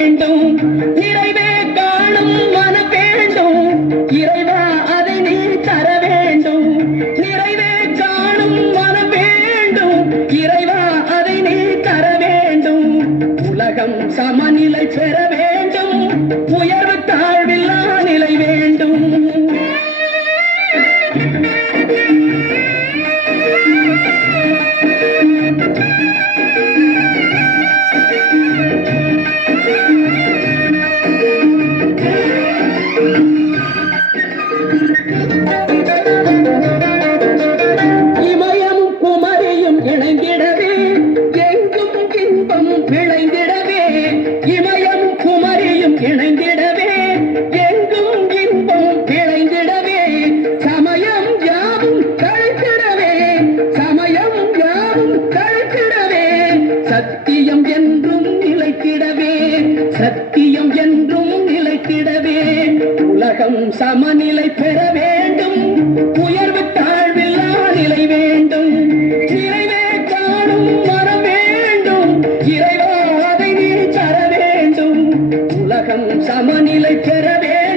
வேண்டும் நிறைவே காணும் மனம் வேண்டும் இறைவா அதை நீ தர வேண்டும் நிறைவே காணும் மனம் வேண்டும் இறைவா அதை நீ தர வேண்டும் உலகம் சமநிலை பெற வேண்டும் உயர்வு தாழ்வில்லா நிலை வேண்டும் இமயம் குமரியும் இணைந்திடவே எங்கும் இன்பம் விளைந்திடவே இமயம் குமரியும் இணைந்திடவே எங்கும் இன்பம் விளைந்திடவே சமயம் யாவும் கழித்திடவே சமயம் யாவும் கழித்திடவே சத்தியம் என்றும் நிலைத்திடவே சத்தியம் என்றும் நிலைத்திடவே உலகம் சமநிலை பெற வேண்டும் உயர்வு தாழ்வில்லா நிலை வேண்டும் நிறைவே காணும் மரம் வேண்டும் இறைவா அதை நீ தர வேண்டும் உலகம் சமநிலை பெற வேண்டும்